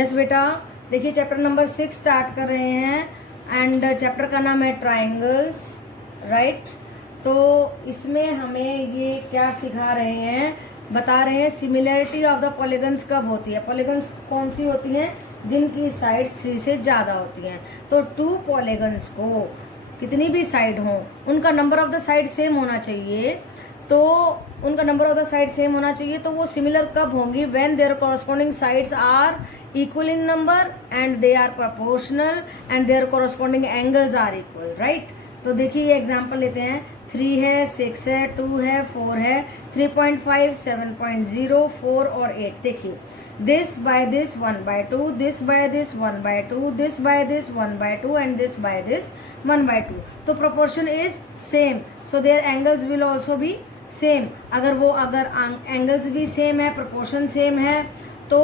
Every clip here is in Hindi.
यस बेटा, देखिए चैप्टर नंबर 6 स्टार्ट कर रहे हैं एंड चैप्टर का नाम है ट्राइंगल्स, राइट। तो इसमें हमें ये क्या सिखा रहे हैं, बता रहे हैं सिमिलैरिटी ऑफ द पॉलीगन्स कब होती है। पॉलीगन्स कौन सी होती हैं, जिनकी साइड्स 3 से ज़्यादा होती हैं। तो 2 पॉलीगन्स को कितनी भी साइड हो, उनका number of the side same होना चाहिए। तो उनका number of the side same होना चाहिए, तो वो सिमिलर कब होंगी, when their corresponding sides are equal in number and they are proportional and their corresponding angles are equal, right. तो देखिए ये एग्जांपल लेते हैं, 3 है, 6 है, 2 है, 4 है, 3.5, 7.0, 4 और 8। देखिए this by this 1/2, this by this 1/2, this by this 1/2 and this by this 1/2। तो proportion is same, so their angles will also be same। अगर एंगल्स भी सेम है, प्रोपोर्शन सेम है, तो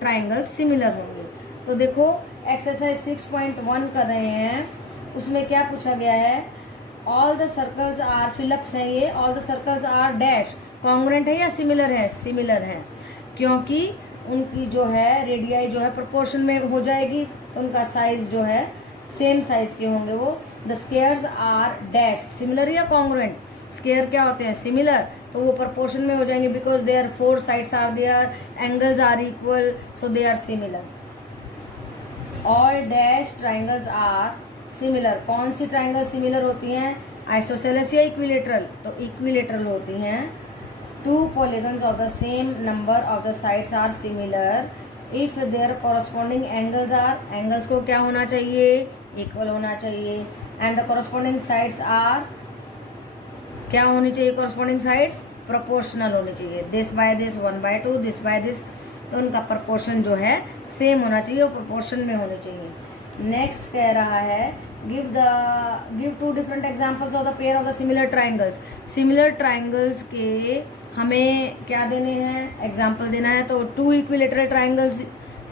ट्राइंगल्स सिमिलर होंगे। तो देखो एक्सरसाइज 6.1 कर रहे हैं, उसमें क्या पूछा गया है, all the circles are fill ups हैं ये, all the circles are dash, congruent है या सिमिलर है, सिमिलर है, क्योंकि उनकी जो है रेडियाई जो है प्रोपोर्शन में हो जाएगी, तो उनका साइज जो है सेम साइज के होंगे वो। The squares are dash, similar या कॉन्ग्रुएंट, स्क्वायर क्या होते हैं, सिमिलर, तो वो प्रोपोर्शन में हो जाएंगे because their 4 sides are there, angles are equal, so they are similar. All dash triangles are similar, कौन सी ट्राइंगल सिमिलर होती हैं, आइसोसेलेस या इक्विलेटरल, तो इक्विलेटरल होती हैं। 2 polygons of the same number of the sides are similar if their corresponding angles are, angles को क्या होना चाहिए, equal होना चाहिए, and the corresponding sides are क्या होनी चाहिए, corresponding sides proportional होनी चाहिए, this by this 1/2, this by this, तो उनका proportion जो है same होना चाहिए और proportion में होनी चाहिए। नेक्स्ट कह रहा है give 2 different examples of the pair of the similar triangles। Similar triangles के हमें क्या देने हैं, एग्जाम्पल देना है। तो 2 इक्विलेटरल ट्राइंगल्स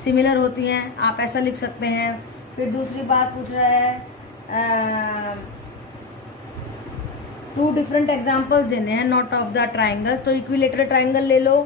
सिमिलर होती हैं, आप ऐसा लिख सकते हैं। फिर दूसरी बात पूछ रहा है 2 डिफरेंट एग्जाम्पल्स देने हैं नॉट ऑफ द ट्राइंगल्स। तो इक्विलेटरल ट्राइंगल ले लो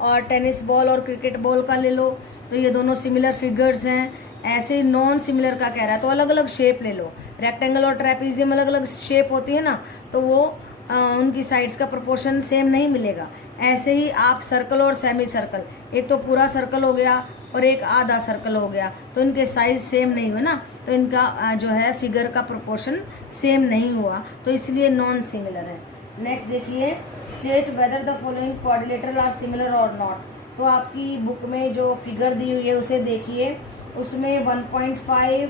और टेनिस बॉल और क्रिकेट बॉल का ले लो, तो ये दोनों सिमिलर फिगर्स हैं। ऐसे ही नॉन सिमिलर का कह रहा है, तो अलग अलग शेप ले लो। रेक्टेंगल और ट्रेपीजियम अलग अलग शेप होती है ना, तो वो उनकी साइड्स का प्रोपोर्शन सेम नहीं मिलेगा। ऐसे ही आप सर्कल और सेमी सर्कल, एक तो पूरा सर्कल हो गया और एक आधा सर्कल हो गया, तो इनके साइज सेम नहीं हुए ना, तो इनका जो है फिगर का प्रोपोर्शन सेम नहीं हुआ, तो इसलिए नॉन सिमिलर है। नेक्स्ट देखिए, state whether the following quadrilateral are similar और नॉट। तो आपकी बुक में जो फिगर दी हुई है उसे देखिए, उसमें 1.5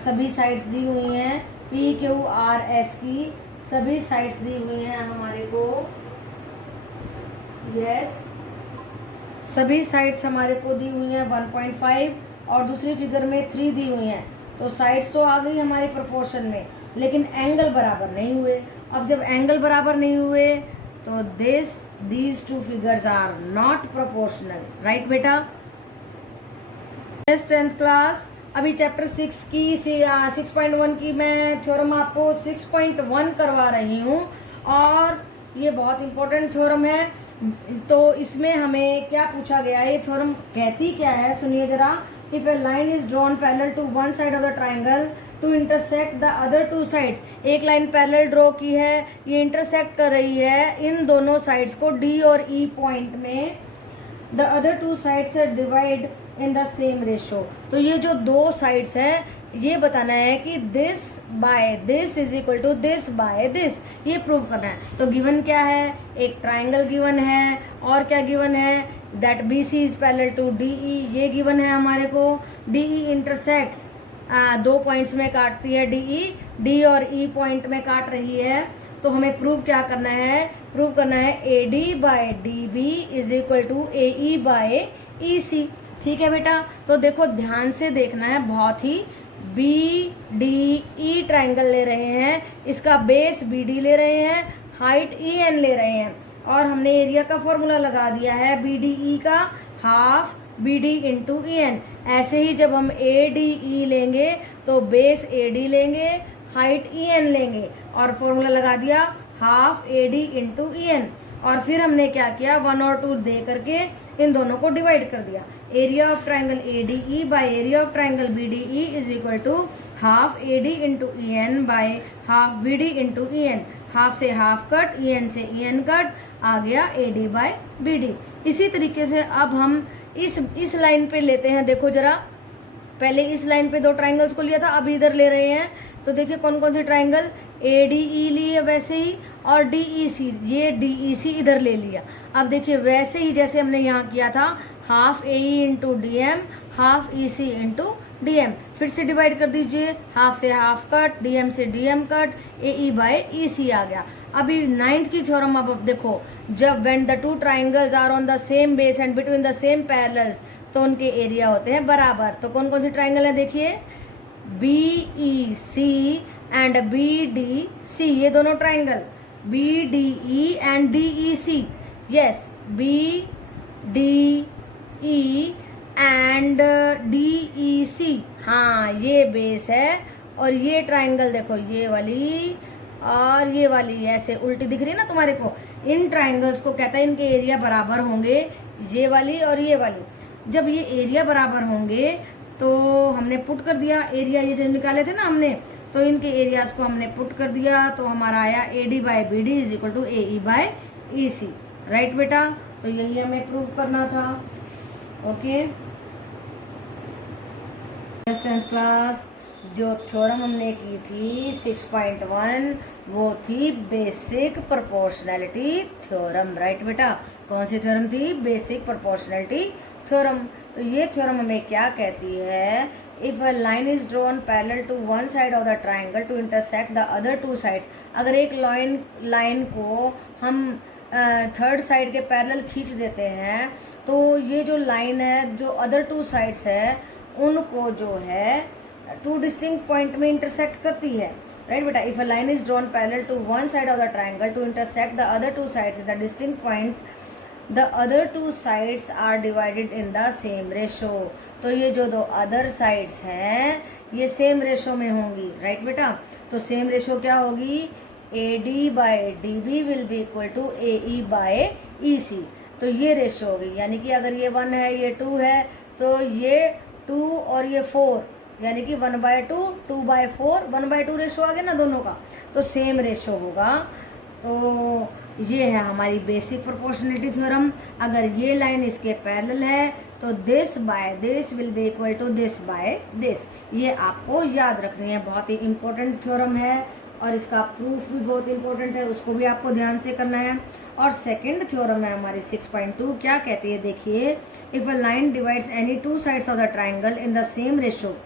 सभी साइड्स दी हुई हैं, PQRS की सभी साइड्स दी हुई हैं हमारे को, यस सभी साइड्स हमारे को दी हुई हैं 1.5, और दूसरी फिगर में 3 दी हुई हैं। तो साइड्स तो आ गई हमारी प्रोपोर्शन में, लेकिन एंगल बराबर नहीं हुए। अब जब एंगल बराबर नहीं हुए तो these 2 figures are not proportional, right बेटा। 10th क्लास, अभी चैप्टर 6 की 6.1 की मैं थ्योरम आपको 6.1 करवा रही हूँ, और ये बहुत इंपॉर्टेंट थ्योरम है। तो इसमें हमें क्या पूछा गया है, ये थ्योरम कहती क्या है, सुनिए जरा। If a line is drawn parallel to one side of the triangle to intersect the other 2 sides, एक लाइन पैरेलल ड्रॉ की है, ये इंटरसेक्ट कर रही है इन दोनों साइड्स को D और E पॉइंट में, the other 2 sides divide in the same ratio. तो ये जो 2 साइड्स है, ये बताना है कि this by this is equal to this by this, ये प्रूव करना है। तो गिवन क्या है, एक ट्राइंगल गिवन है, और क्या गिवन है, that BC is parallel to DE, ये गिवन है हमारे को। DE इंटरसेक्ट्स 2 पॉइंट्स में काटती है, DE D और E पॉइंट में काट रही है। तो हमें प्रूव क्या करना है, प्रूव करना है AD by DB is equal to AE by EC। ठीक है बेटा, तो देखो ध्यान से देखना है, बहुत ही BDE ट्राइंगल ले रहे हैं, इसका बेस BD ले रहे हैं, हाइट EN ले रहे हैं, और हमने एरिया का फॉर्मूला लगा दिया है BDE का हाफ BD इंटू EN। ऐसे ही जब हम ADE लेंगे तो बेस AD लेंगे, हाइट EN लेंगे, और फॉर्मूला लगा दिया हाफ AD इंटू EN, और फिर हमने क्या किया, 1 और 2 दे करके इन दोनों को डिवाइड कर दिया। Area of triangle ADE by area of triangle BDE is equal to half AD into EN by half BD into EN। Half से हाफ कट, EN से EN कट, आ गया AD बाय BD। इसी तरीके से अब हम इस लाइन पे लेते हैं। देखो जरा, पहले इस लाइन पे दो ट्राइंगल्स को लिया था, अब इधर ले रहे हैं। तो देखिए कौन कौन से ट्राइंगल, ADE लिए वैसे ही, और DEC, ये DEC इधर ले लिया। अब देखिए वैसे ही जैसे हमने यहाँ किया था, half AE into DM, half EC into DM। फिर से डिवाइड कर दीजिए, हाफ से हाफ कट, DM से DM cut, AE by EC आ गया। अभी 9th की थ्योरम अब देखो, जब when the two triangles are on the same base and between the same parallels, तो उनके एरिया होते हैं बराबर। तो कौन कौन से ट्राइंगल है देखिए, BEC एंड BDC, ये दोनों triangle, BDE and DEC, yes, BDE and DEC, हाँ ये बेस है। और ये ट्राइंगल देखो, ये वाली और ये वाली ऐसे उल्टी दिख रही है ना तुम्हारे को, इन ट्राइंगल्स को कहता है इनके एरिया बराबर होंगे, ये वाली और ये वाली। जब ये एरिया बराबर होंगे तो हमने पुट कर दिया एरिया, ये जो निकाले थे ना हमने, तो इनके एरियाज को हमने पुट कर दिया, तो हमारा आया AD by BD is equal to AE by EC। Right बेटा, तो यही हमें प्रूव करना था। ओके 10th क्लास जो थ्योरम हमने की थी 6.1, वो थी बेसिक प्रोपोर्शनैलिटी थ्योरम। राइट बेटा, कौन सी थ्योरम थी, बेसिक प्रोपोर्शनैलिटी थ्योरम। तो ये थ्योरम हमें क्या कहती है, if a line is drawn parallel to one side of the triangle to intersect the other two sides. अगर एक लाइन को हम थर्ड साइड के पैरेलल खींच देते हैं, तो ये जो लाइन है, जो अदर टू साइड्स है, उनको जो है टू डिस्टिंक्ट पॉइंट में इंटरसेक्ट करती है। राइट बेटा, if a line is drawn parallel to one side of the triangle to intersect the other two sides the distinct point, the other two sides are divided in the same ratio. तो ये जो दो अदर साइड्स हैं ये सेम रेशो में होंगी। राइट बेटा, तो सेम रेशो क्या होगी, AD by DB will be equal to AE by EC। तो ये रेशो होगी, यानी कि अगर ये 1 है, ये 2 है, तो ये 2 और ये 4, यानी कि 1/2, 2/4, 1/2 रेशो आ गया ना दोनों का, तो सेम रेशो होगा। तो ये है हमारी बेसिक प्रोपोर्शनलिटी थ्योरम। अगर ये लाइन इसके पैरेलल है तो this by this will be equal to this by this. ये आपको याद रखनी है, बहुत ही इंपॉर्टेंट थ्योरम है और इसका प्रूफ भी बहुत इंपॉर्टेंट है, उसको भी आपको ध्यान से करना है। और सेकंड थ्योरम है हमारी 6.2, क्या कहती है देखिए, if a line divides any two sides of the triangle in the same ratio,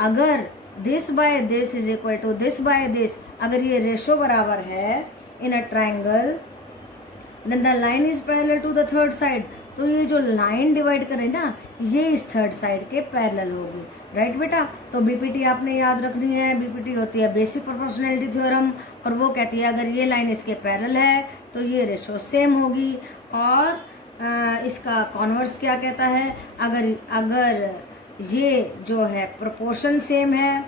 अगर this by this is equal to this by this, अगर ये रेशो बराबर है in a triangle, then the line is parallel to the third side. तो ये जो लाइन डिवाइड करे ना, ये इस थर्ड साइड के पैरेलल होगी। राइट बेटा, तो BPT आपने याद रखनी है। BPT होती है बेसिक प्रोपोर्शनैलिटी थ्योरम, और वो कहती है अगर ये लाइन इसके पैरेलल है तो ये रेशो सेम होगी। और इसका कॉन्वर्स क्या कहता है, अगर ये जो है प्रोपोर्शन सेम है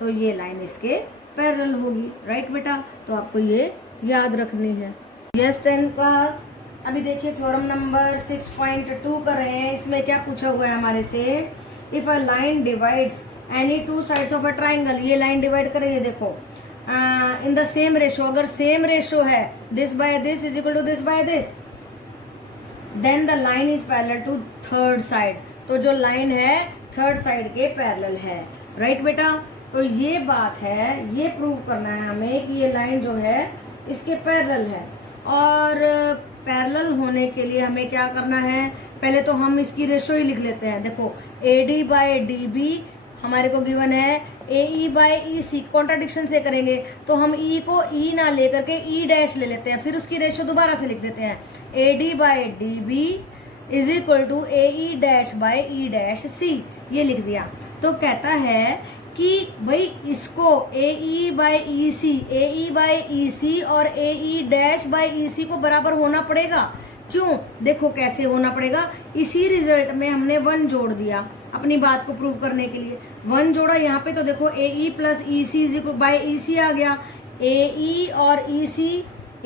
तो ये लाइन इसके पैरेलल होगी। राइट बेटा, तो आपको ये याद रखनी है। यस 10th क्लास, अभी देखिए थ्योरम नंबर 6.2 कर रहे हैं। इसमें क्या पूछा हुआ है हमारे से, if a line divides any two sides of a triangle, ये लाइन डिवाइड कर रही है देखो इन द सेम रेशो, अगर सेम रेशो है this by this is equal to this by this, then the line is parallel to third side. तो जो लाइन है थर्ड साइड के पैरेलल है। राइट बेटा, तो ये बात है, ये प्रूव करना है हमें कि ये लाइन जो है इसके पैरेलल है। और पैरेलल होने के लिए हमें क्या करना है, पहले तो हम इसकी रेशो ही लिख लेते हैं। देखो AD बाय DB हमारे को गिवन है, AE बाय EC, कॉन्ट्राडिक्शन से करेंगे तो हम E को E ना लेकर के E डैश ले लेते हैं, फिर उसकी रेशो दोबारा से लिख देते हैं, AD by DB is equal to AE dash by E dash C, ये लिख दिया। तो कहता है कि भाई इसको AE बाय EC और AE डैश बाय EC को बराबर होना पड़ेगा। क्यों, देखो कैसे होना पड़ेगा, इसी रिजल्ट में हमने 1 जोड़ दिया अपनी बात को प्रूव करने के लिए। 1 जोड़ा यहाँ पे, तो देखो AE plus EC by EC आ गया, AE और EC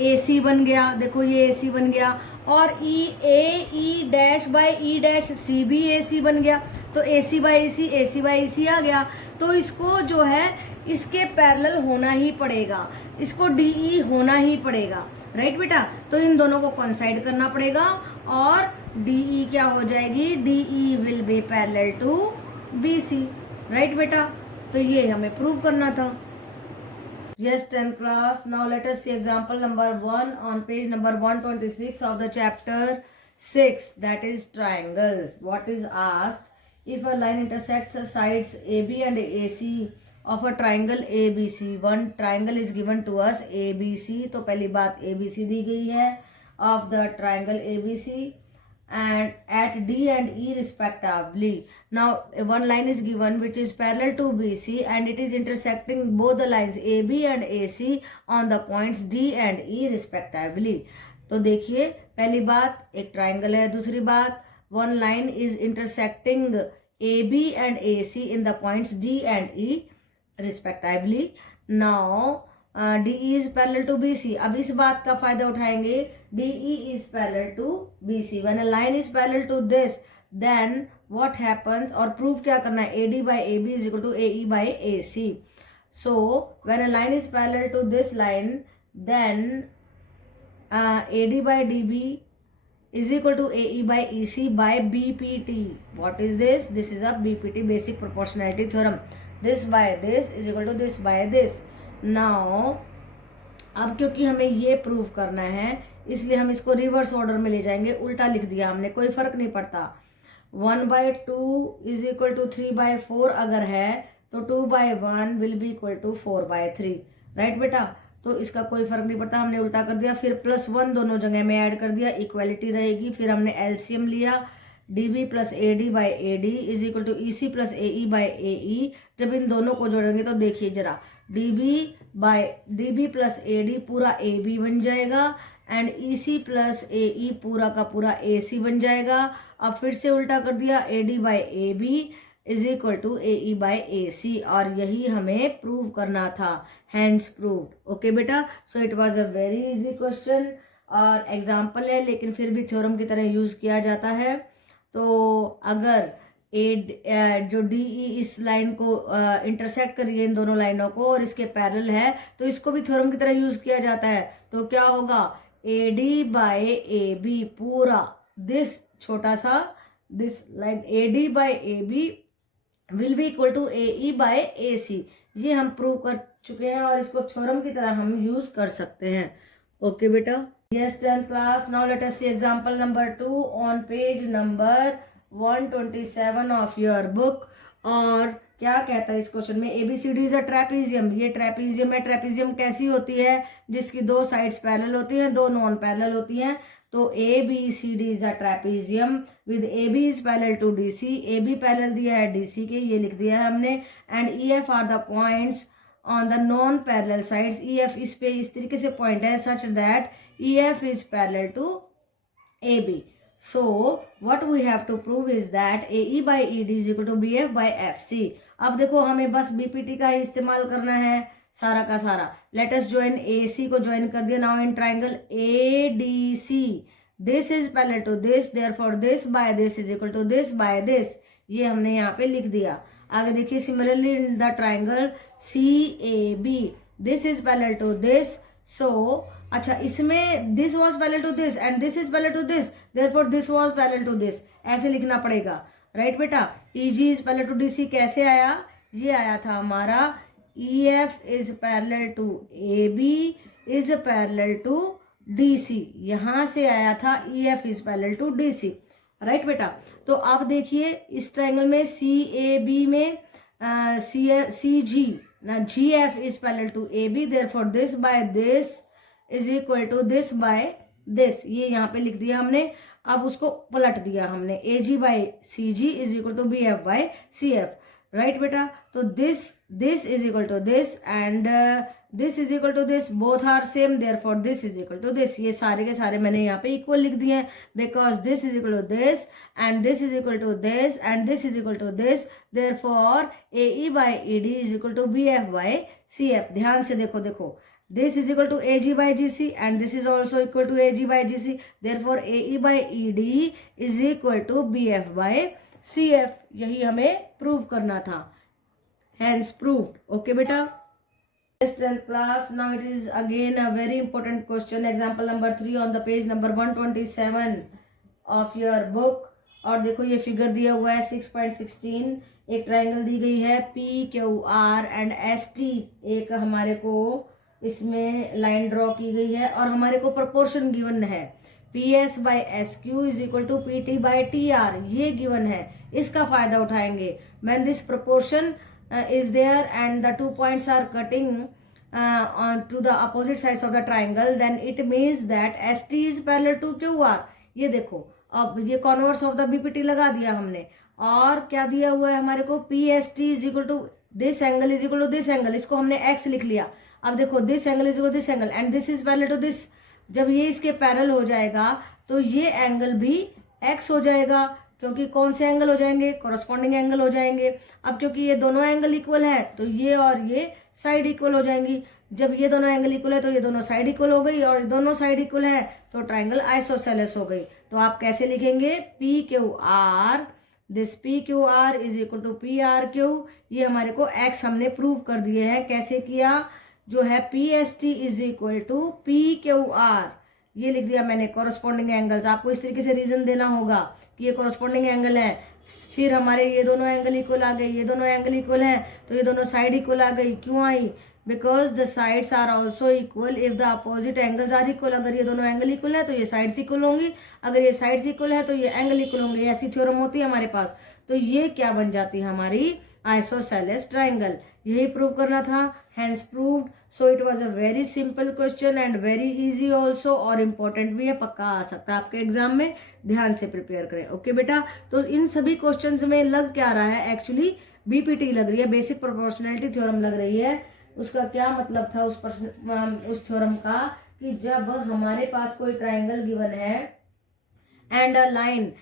AC बन गया, देखो ये AC बन गया, और ए dash by E dash C भी ए सी बन गया, तो ए सी बाई ए सी आ गया। तो इसको जो है इसके पैरेलल होना ही पड़ेगा, इसको डीई होना ही पड़ेगा, राइट बेटा। तो इन दोनों को कॉन्साइड करना पड़ेगा और डीई क्या हो जाएगी, DE will be parallel to B C, right बेटा। तो ये हमें प्रूव करना था। Yes, 10th class. Now let us see example number 1 on page number 126 of the chapter 6, that is triangles. What is asked? If a line intersects the sides AB and AC of a triangle ABC, one triangle is given to us ABC. तो पहली बात ABC दी गई है of the triangle ABC and at D and E respectively. Now one line is given which is parallel to BC and it is intersecting both the lines AB and AC on the points D and E respectively. तो देखिए पहली बात एक ट्राइंगल है, दूसरी बात one line is intersecting AB and AC in the points D and E respectively. Now DE is parallel to BC. अब इस बात का फायदा उठाएंगे, DE is parallel to BC. When a line is parallel to this, then what happens? और proof क्या करना है, AD by AB is equal to AE by AC. So when a line is parallel to this line, then AD by DB is equal to AE by EC by BPT. What is this? This is a BPT, basic proportionality theorem. This by this is equal to this by this. Now अब क्योंकि हमें ये प्रूव करना है इसलिए हम इसको रिवर्स ऑर्डर में ले जाएंगे, उल्टा लिख दिया हमने, कोई फर्क नहीं पड़ता। 1/2 इज इक्वल टू 3/4 अगर है तो 2/1 will be equal to 4/3, right बेटा। तो इसका कोई फर्क नहीं पड़ता, हमने उल्टा कर दिया, फिर +1 दोनों जगह में ऐड कर दिया, इक्वालिटी रहेगी। फिर हमने एलसीएम लिया, DB plus AD by AD is equal to EC plus AE by AE। जब इन दोनों को जोड़ेंगे तो देखिए जरा, DB प्लस AD पूरा AB बन जाएगा एंड EC प्लस AE पूरा का पूरा AC बन जाएगा। अब फिर से उल्टा कर दिया, AD by AB is equal to AE by AC, और यही हमें प्रूव करना था, हैंस प्रूव्ड। ओके बेटा, so it was a very easy question और एग्जाम्पल है लेकिन फिर भी थ्योरम की तरह यूज किया जाता है। तो अगर जो DE इस लाइन को इंटरसेक्ट कर रही है इन दोनों लाइनों को और इसके पैरेलल है तो इसको भी थ्योरम की तरह यूज किया जाता है। तो क्या होगा, AD बाय AB पूरा, दिस छोटा सा this line AD by AB will be equal to AE by AC। ये हम प्रूव कर चुके हैं और इसको थ्योरम की तरह हम यूज कर सकते हैं। ओके बेटा। Yes, 10th class. Now let us see example number 2 on page number 127 of your book. और क्या कहता है इस क्वेश्चन में, ABCD इज अ ट्रेपीजियम। ये ट्रेपीजियम है। ट्रेपीजियम कैसी होती है, जिसकी दो साइड्स पैरेलल होती हैं, दो नॉन पैरेलल होती हैं। तो ABCD is a trapezium with AB is parallel to DC। AB parallel दिया है DC के, ये लिख दिया है हमने। And EF are the points on the non parallel sides. EF इस पे इस तरीके से पॉइंट है such that EF is parallel to AB. So what we have to prove is that AE by ED is equal to BF by FC. अब देखो हमें बस BPT का ही इस्तेमाल करना है सारा का सारा। Let us join AC को ज्वाइन कर दिया। Now in triangle ADC, this is parallel to this, therefore this by this is equal to this by this। ये हमने यहाँ पे लिख दिया। आगे देखिए, similarly in the triangle CAB, this is parallel to this, so अच्छा इसमें this was parallel to this and this is parallel to this, therefore this was parallel to this, ऐसे लिखना पड़ेगा, राइट बेटा। EG is parallel to DC कैसे आया, ये आया था हमारा EF is parallel to AB is parallel to DC, यहां से आया था EF is parallel to DC, right बेटा। तो अब देखिए इस ट्राइंगल में CAB में CG ना GF is parallel to AB, therefore this by this is equal to this by this, ये यहाँ पे लिख दिया हमने। अब उसको पलट दिया हमने, AG by CG is equal to BF by CF, right बेटा। तो this is equal to this and this is equal to this, both are same, therefore this is equal to this. ये सारे के सारे मैंने यहाँ पे इक्वल लिख दिए हैं, because this is equal to this and this is equal to this and this is equal to this, therefore AE by ED is equal to BF by CF। ध्यान से देखो, this is equal to AG by GC and this is also equal to AG by GC. Therefore AE by ED is equal to BF by CF. यही हमें प्रूव करना था. Hence proved. Okay beta. 10th class. Now it is again a very important question. Example number 3 on the page number 127 of your book. और देखो ये फिगर दिया हुआ है 6.16. एक ट्राइंगल दी गई है PQR एंड ST. एक हमारे को इसमें लाइन ड्रॉ की गई है और हमारे को प्रोपोर्शन गिवन है PS by SQ is equal to PT by TR. ये गिवन है. इसका फायदा उठाएंगे. When this proportion is there and the 2 points are cutting on to the opposite sides of the triangle, then it means that ST is parallel to QR. ये देखो अब ये कॉन्वर्स ऑफ द BPT लगा दिया हमने. और क्या दिया हुआ है हमारे को PST is equal to this angle is equal to this angle. इसको हमने X लिख लिया. अब देखो this angle is equal to this angle and this is parallel to this. जब ये इसके पैरेलल हो जाएगा तो ये एंगल भी X हो जाएगा. क्योंकि कौन से एंगल हो जाएंगे? कॉरस्पॉन्डिंग एंगल हो जाएंगे. अब क्योंकि ये दोनों एंगल इक्वल है तो ये और ये साइड इक्वल हो जाएंगी. जब ये दोनों एंगल इक्वल है तो ये दोनों साइड इक्वल हो गई और ये दोनों साइड इक्वल है तो ट्राइंगल आइसोसेलेस हो गई. तो आप कैसे लिखेंगे? PQR, this PQR is equal to PRQ. ये हमारे को X हमने प्रूव कर दिए हैं. कैसे किया? जो है PST is equal to PQR. ये लिख दिया मैंने कॉरस्पॉन्डिंग एंगल्स. आपको इस तरीके से रीजन देना होगा कि ये कॉरस्पॉन्डिंग एंगल है. फिर हमारे ये दोनों एंगल इक्वल आ गए. ये दोनों एंगल इक्वल है तो ये दोनों साइड इक्वल आ गई. क्यों आई? Because the sides are also equal if the opposite angles are equal. अगर ये दोनों एंगल इक्वल है तो ये साइड्स इक्वल होंगी. अगर ये साइड्स इक्वल है तो ये एंगल इक्वल होंगे. ऐसी थ्योरम होती है हमारे पास. तो ये क्या बन जाती है? हमारी आइसोसेलेस ट्राइंगल. यही प्रूव करना था. Hence proved. So it was a very simple question and very easy also. और इम्पोर्टेंट भी है. पक्का आ सकता है आपके एग्जाम में. ध्यान से प्रिपेयर करें. ओके बेटा. तो इन सभी क्वेश्चंस में लग क्या रहा है? एक्चुअली BPT लग रही है. बेसिक प्रोपोर्शनैलिटी थ्योरम लग रही है. उसका क्या मतलब था उस थ्योरम का? कि जब हमारे पास कोई ट्राइंगल गिवन है and a line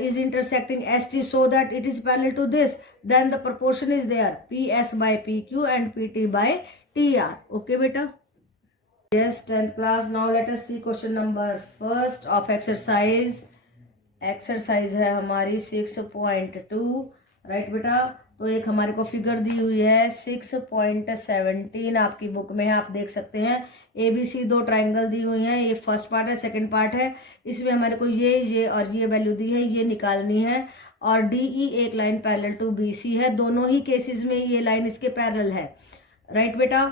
is intersecting ST so that it is parallel to this, then the proportion is there PS by PQ and PT by TR. Okay beta. Yes, 10th class. Now let us see question number first of exercise. Exercise है हमारी 6.2. राइट बेटा. तो एक हमारे को फिगर दी हुई है 6.17 आपकी बुक में है. आप देख सकते हैं ABC 2 ट्राइंगल दी हुई हैं. ये फर्स्ट पार्ट है. सेकंड पार्ट है. इसमें हमारे को ये और ये वैल्यू दी है. ये निकालनी है. और DE एक लाइन पैरेलल टू BC है. दोनों ही केसेस में ये लाइन इसके पैरेलल है. राइट बेटा.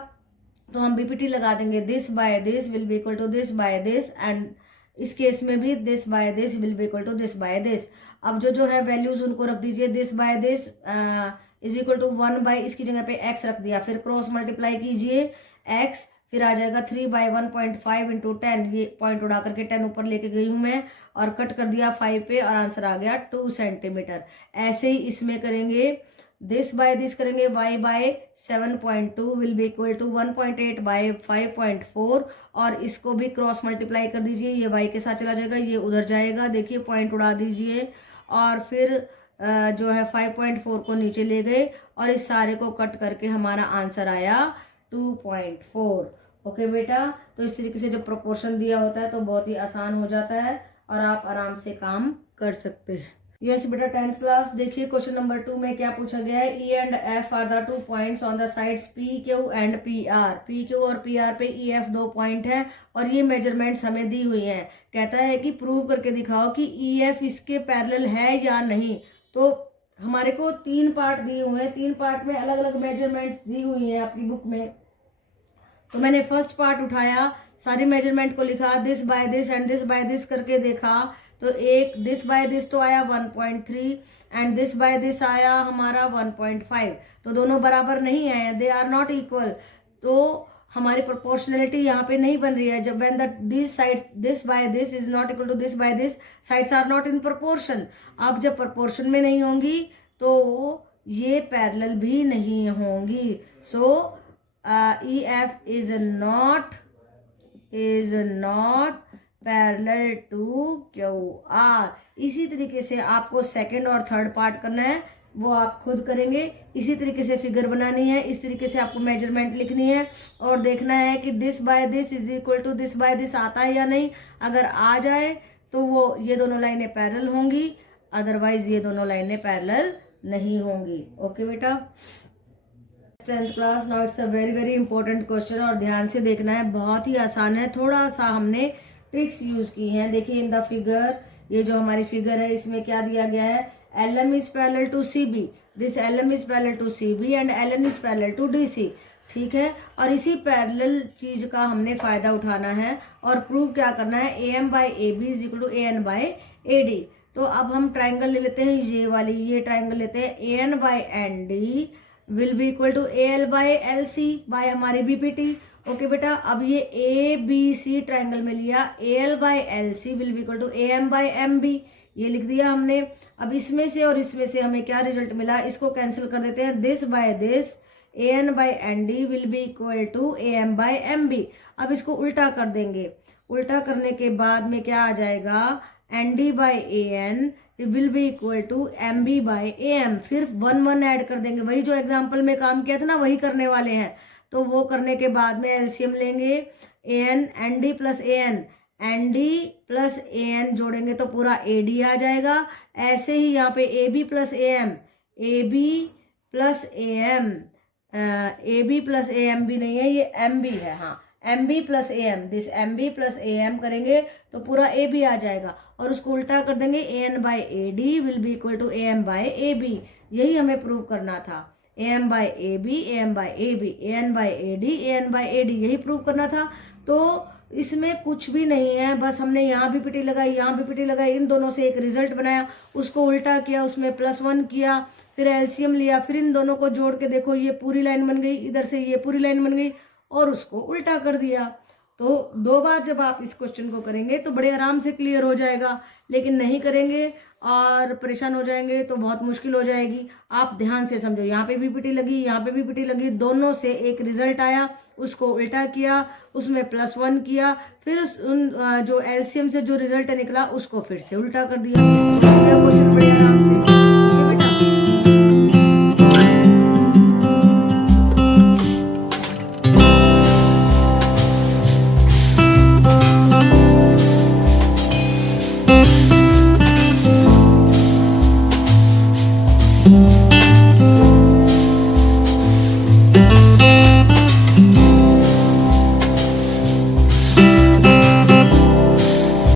तो हम BPT लगा देंगे. This by this will be equal to this by this and इस केस में भी this by this will be equal to this by this. अब जो है वैल्यूज उनको रख दीजिए. This by this is equal to 1 by इसकी जगह पे X रख दिया. फिर क्रॉस मल्टीप्लाई कीजिए X. फिर आ जाएगा 3 बाय 1.5 इंटू 10. ये पॉइंट उड़ा करके 10 ऊपर लेके गई हूं मैं और कट कर दिया 5 पे और आंसर आ गया 2 सेंटीमीटर. ऐसे ही इसमें करेंगे. दिस बाय दिस करेंगे. Y by 7.2 will be equal to 1.8 by 5.4 और इसको भी क्रॉस मल्टीप्लाई कर दीजिए. ये Y के साथ चला जाएगा. ये उधर जाएगा. देखिए पॉइंट उड़ा दीजिए और फिर जो है 5.4 को नीचे ले गए और इस सारे को कट करके हमारा आंसर आया 2.4. ओके बेटा. तो इस तरीके से जब प्रोपोर्शन दिया होता है तो बहुत ही आसान हो जाता है और आप आराम से काम कर सकते हैं. यस बेटा. 10th class. देखिए क्वेश्चन नंबर 2 में क्या पूछा गया है. E and F are the 2 points on the sides PQ and PR. PQ और PR पे EF 2 पॉइंट है और ये मेजरमेंट्स हमें दी हुई हैं. कहता है कि प्रूव करके दिखाओ कि EF इसके पैरेलल है या नहीं. तो हमारे को 3 पार्ट दिए हुए हैं. 3 पार्ट में अलग अलग मेजरमेंट्स दी हुई हैं अपनी बुक में. तो मैंने फर्स्ट पार्ट उठाया. सारी मेजरमेंट को लिखा. This by this and this by this करके देखा. तो एक दिस बाय दिस तो आया 1.3 एंड दिस बाय दिस आया हमारा 1.5. तो दोनों बराबर नहीं आए. They are not equal. तो हमारी प्रोपोर्शनलिटी यहाँ पे नहीं बन रही है. जब when the this side this by this is not equal to this by this, sides are not in proportion. अब जब प्रोपोर्शन में नहीं होंगी तो ये पैरेलल भी नहीं होंगी. So EF is not parallel to QR. इसी तरीके से आपको सेकंड और थर्ड पार्ट करना है. वो आप खुद करेंगे। इसी तरीके से फिगर बनानी है, इस तरीके से आपको मेजरमेंट लिखनी है और देखना है कि this by this is equal to this by this आता है या नहीं। अगर आ जाए तो वो ये दोनों लाइनें पैरेलल होंगी, अदरवाइज ये दोनों लाइनें पैरेलल नहीं होंगी। ओके बेटा, 10th class. Now it's a very very important question और ध्यान से देखना है, बहुत ही आसान है, थोड़ा सा हमने ट्रिक्स यूज की हैं। देखिए इन द फिगर, ये जो हमारी फिगर है इसमें क्या दिया गया है, LM is parallel to CB, this LM is parallel to CB and LN is parallel to DC। ठीक है, और इसी पैरेलल चीज का हमने फायदा उठाना है और प्रूव क्या करना है, AM by AB is equal to AN by AD। तो अब हम ट्राइंगल ले लेते हैं, ये वाली ये ट्राइंगल लेते हैं, AN by ND will be equal to AL by LC by हमारी BPT। ओके बेटा, अब ये ABC ट्राइंगल में लिया, AL by LC will be equal to AM by MB, ये लिख दिया हमने। अब इसमें से और इसमें से हमें क्या रिजल्ट मिला, इसको कैंसिल कर देते हैं, this by this AN by ND will be equal to AM by MB। अब इसको उल्टा कर देंगे, उल्टा करने के बाद में क्या आ जाएगा, ND by AN will be equal to MB by AM। फिर 1 1 ऐड कर देंगे, वही जो एग्जाम्पल में काम किया था ना वही करने वाले हैं। तो वो करने के बाद में LCM लेंगे, AN ND plus AN, ND plus AN जोड़ेंगे तो पूरा AD आ जाएगा। ऐसे ही यहाँ पे AB plus AM, AB plus AM, AB plus AM भी नहीं है, ये MB है, हाँ MB plus AM, this MB plus AM करेंगे तो पूरा AB आ जाएगा और उसको उल्टा कर देंगे, AN by AD will be equal to AM by AB। यही हमें प्रूव करना था, AM by AB, AM by AB, AN by AD, AN by AD, यही प्रूव करना था। तो इसमें कुछ भी नहीं है, बस हमने यहाँ भी पीटी लगाई, यहाँ भी पीटी लगाई, इन दोनों से एक रिजल्ट बनाया, उसको उल्टा किया, उसमें +1 किया, फिर LCM लिया, फिर इन दोनों को जोड़ के देखो ये पूरी लाइन बन गई, इधर से ये पूरी लाइन बन गई और उसको उल्टा कर दिया। तो 2 बार जब आप इस क्वेश्चन को करेंगे तो बड़े आराम से क्लियर हो जाएगा, लेकिन नहीं करेंगे और परेशान हो जाएंगे तो बहुत मुश्किल हो जाएगी। आप ध्यान से समझो, यहाँ पे भी पीटी लगी, यहाँ पे भी पीटी लगी, दोनों से एक रिजल्ट आया, उसको उल्टा किया, उसमें +1 किया, फिर जो LCM से जो रिजल्ट निकला उसको फिर से उल्टा कर दिया। क्वेश्चन बड़े आराम से